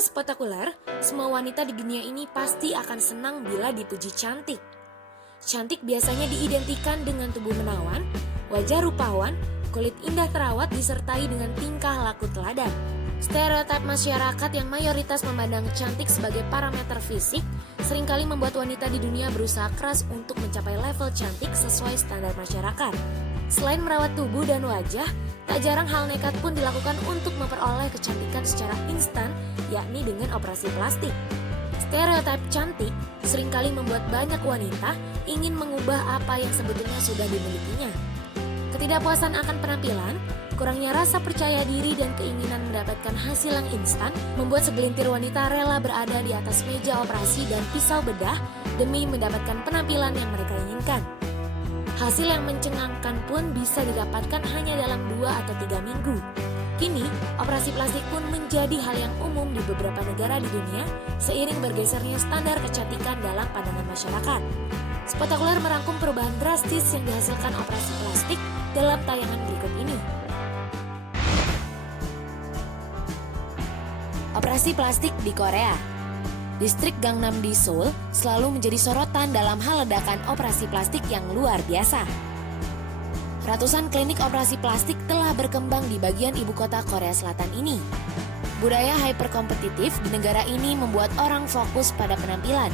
Secara spektakuler, semua wanita di dunia ini pasti akan senang bila dipuji cantik. Cantik biasanya diidentikan dengan tubuh menawan, wajah rupawan, kulit indah terawat disertai dengan tingkah laku teladan. Stereotip masyarakat yang mayoritas memandang cantik sebagai parameter fisik seringkali membuat wanita di dunia berusaha keras untuk mencapai level cantik sesuai standar masyarakat. Selain merawat tubuh dan wajah, tak jarang hal nekat pun dilakukan untuk memperoleh kecantikan secara instan, yakni dengan operasi plastik. Stereotip cantik seringkali membuat banyak wanita ingin mengubah apa yang sebetulnya sudah dimilikinya. Ketidakpuasan akan penampilan, kurangnya rasa percaya diri dan keinginan mendapatkan hasil yang instan membuat segelintir wanita rela berada di atas meja operasi dan pisau bedah demi mendapatkan penampilan yang mereka inginkan. Hasil yang mencengangkan pun bisa didapatkan hanya dalam 2 atau 3 minggu. Kini, operasi plastik pun menjadi hal yang umum di beberapa negara di dunia seiring bergesernya standar kecantikan dalam pandangan masyarakat. Spektakuler merangkum perubahan drastis yang dihasilkan operasi plastik dalam tayangan berikut ini. Operasi plastik di Korea. Distrik Gangnam di Seoul selalu menjadi sorotan dalam hal ledakan operasi plastik yang luar biasa. Ratusan klinik operasi plastik telah berkembang di bagian ibu kota Korea Selatan ini. Budaya hyperkompetitif di negara ini membuat orang fokus pada penampilan.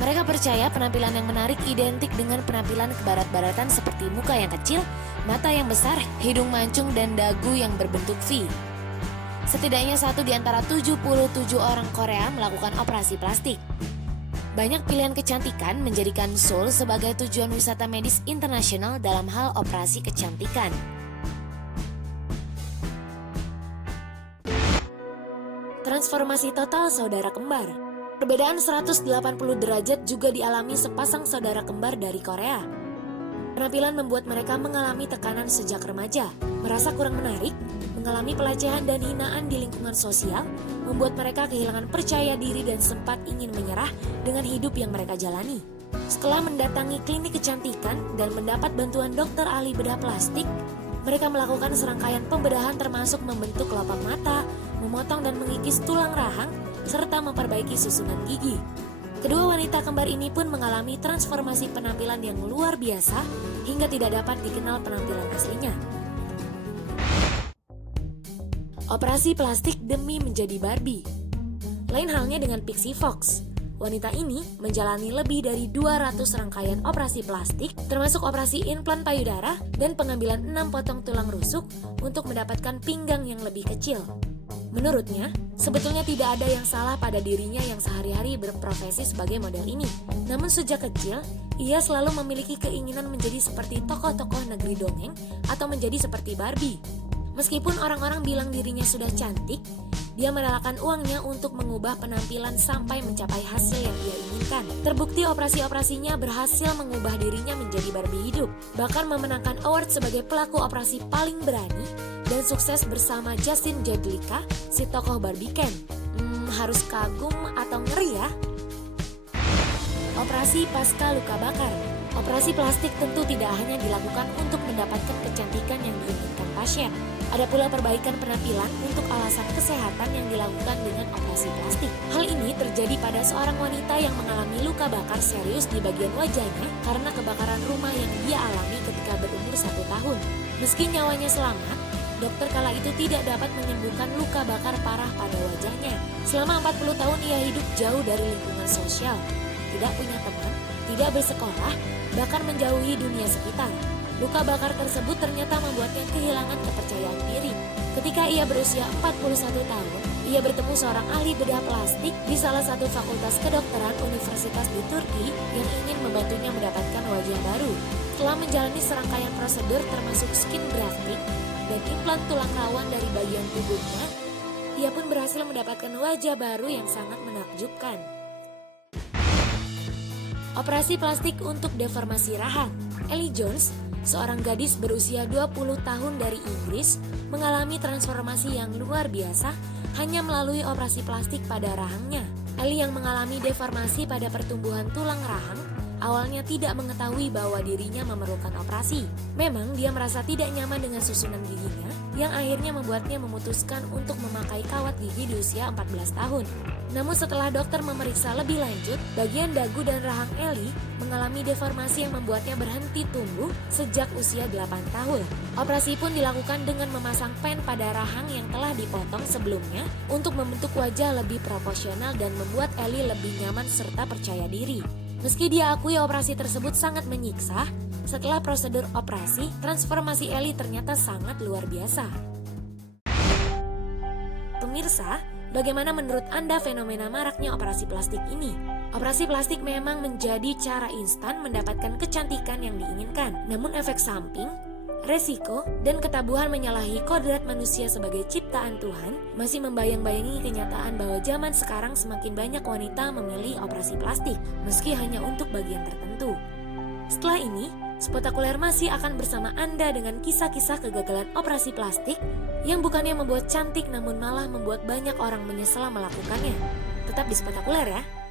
Mereka percaya penampilan yang menarik identik dengan penampilan kebarat-baratan seperti muka yang kecil, mata yang besar, hidung mancung, dan dagu yang berbentuk V. Setidaknya 1 di antara 77 orang Korea melakukan operasi plastik. Banyak pilihan kecantikan menjadikan Seoul sebagai tujuan wisata medis internasional dalam hal operasi kecantikan. Transformasi total saudara kembar. Perbedaan 180 derajat juga dialami sepasang saudara kembar dari Korea. Penampilan membuat mereka mengalami tekanan sejak remaja, merasa kurang menarik, mengalami pelecehan dan hinaan di lingkungan sosial, membuat mereka kehilangan percaya diri dan sempat ingin menyerah dengan hidup yang mereka jalani. Setelah mendatangi klinik kecantikan dan mendapat bantuan dokter ahli bedah plastik, mereka melakukan serangkaian pembedahan termasuk membentuk kelopak mata, memotong dan mengikis tulang rahang, serta memperbaiki susunan gigi. Kedua wanita kembar ini pun mengalami transformasi penampilan yang luar biasa hingga tidak dapat dikenal penampilan aslinya. Operasi plastik demi menjadi Barbie. Lain halnya dengan Pixie Fox. Wanita ini menjalani lebih dari 200 rangkaian operasi plastik, termasuk operasi implan payudara dan pengambilan 6 potong tulang rusuk untuk mendapatkan pinggang yang lebih kecil. Menurutnya, sebetulnya tidak ada yang salah pada dirinya yang sehari-hari berprofesi sebagai model ini. Namun sejak kecil, ia selalu memiliki keinginan menjadi seperti tokoh-tokoh negeri dongeng atau menjadi seperti Barbie. Meskipun orang-orang bilang dirinya sudah cantik, dia merelakan uangnya untuk mengubah penampilan sampai mencapai hasil yang ia inginkan. Terbukti operasi-operasinya berhasil mengubah dirinya menjadi Barbie hidup. Bahkan memenangkan award sebagai pelaku operasi paling berani dan sukses bersama Justin Jedlicka, si tokoh Barbie Ken. Harus kagum atau ngeri ya? Operasi pasca luka bakar. Operasi plastik tentu tidak hanya dilakukan untuk mendapatkan kecantikan yang diinginkan pasien. Ada pula perbaikan penampilan untuk alasan kesehatan yang dilakukan dengan operasi plastik. Hal ini terjadi pada seorang wanita yang mengalami luka bakar serius di bagian wajahnya karena kebakaran rumah yang dia alami ketika berumur 1 tahun. Meski nyawanya selamat, dokter kala itu tidak dapat menyembuhkan luka bakar parah pada wajahnya. Selama 40 tahun ia hidup jauh dari lingkungan sosial, tidak punya teman, tidak bersekolah, bahkan menjauhi dunia sekitar. Luka bakar tersebut ternyata membuatnya kehilangan kepercayaan diri. Ketika ia berusia 41 tahun, ia bertemu seorang ahli bedah plastik di salah satu fakultas kedokteran universitas di Turki yang ingin membantunya mendapatkan wajah baru. Setelah menjalani serangkaian prosedur termasuk skin grafting dan implan tulang rawan dari bagian tubuhnya, ia pun berhasil mendapatkan wajah baru yang sangat menakjubkan. Operasi plastik untuk deformasi rahang. Ellie Jones, seorang gadis berusia 20 tahun dari Inggris, mengalami transformasi yang luar biasa hanya melalui operasi plastik pada rahangnya. Ellie yang mengalami deformasi pada pertumbuhan tulang rahang, awalnya tidak mengetahui bahwa dirinya memerlukan operasi. Memang dia merasa tidak nyaman dengan susunan giginya, yang akhirnya membuatnya memutuskan untuk memakai kawat gigi di usia 14 tahun. Namun setelah dokter memeriksa lebih lanjut, bagian dagu dan rahang Ellie mengalami deformasi yang membuatnya berhenti tumbuh sejak usia 8 tahun. Operasi pun dilakukan dengan memasang pen pada rahang yang telah dipotong sebelumnya untuk membentuk wajah lebih proporsional dan membuat Ellie lebih nyaman serta percaya diri. Meski dia akui operasi tersebut sangat menyiksa, setelah prosedur operasi, transformasi Ellie ternyata sangat luar biasa. Pemirsa, bagaimana menurut Anda fenomena maraknya operasi plastik ini? Operasi plastik memang menjadi cara instan mendapatkan kecantikan yang diinginkan. Namun efek samping, resiko, dan ketabuhan menyalahi kodrat manusia sebagai ciptaan Tuhan masih membayang-bayangi kenyataan bahwa zaman sekarang semakin banyak wanita memilih operasi plastik, meski hanya untuk bagian tertentu. Setelah ini, Spotakuler masih akan bersama Anda dengan kisah-kisah kegagalan operasi plastik yang bukannya membuat cantik namun malah membuat banyak orang menyesal melakukannya. Tetap di Spotakuler ya!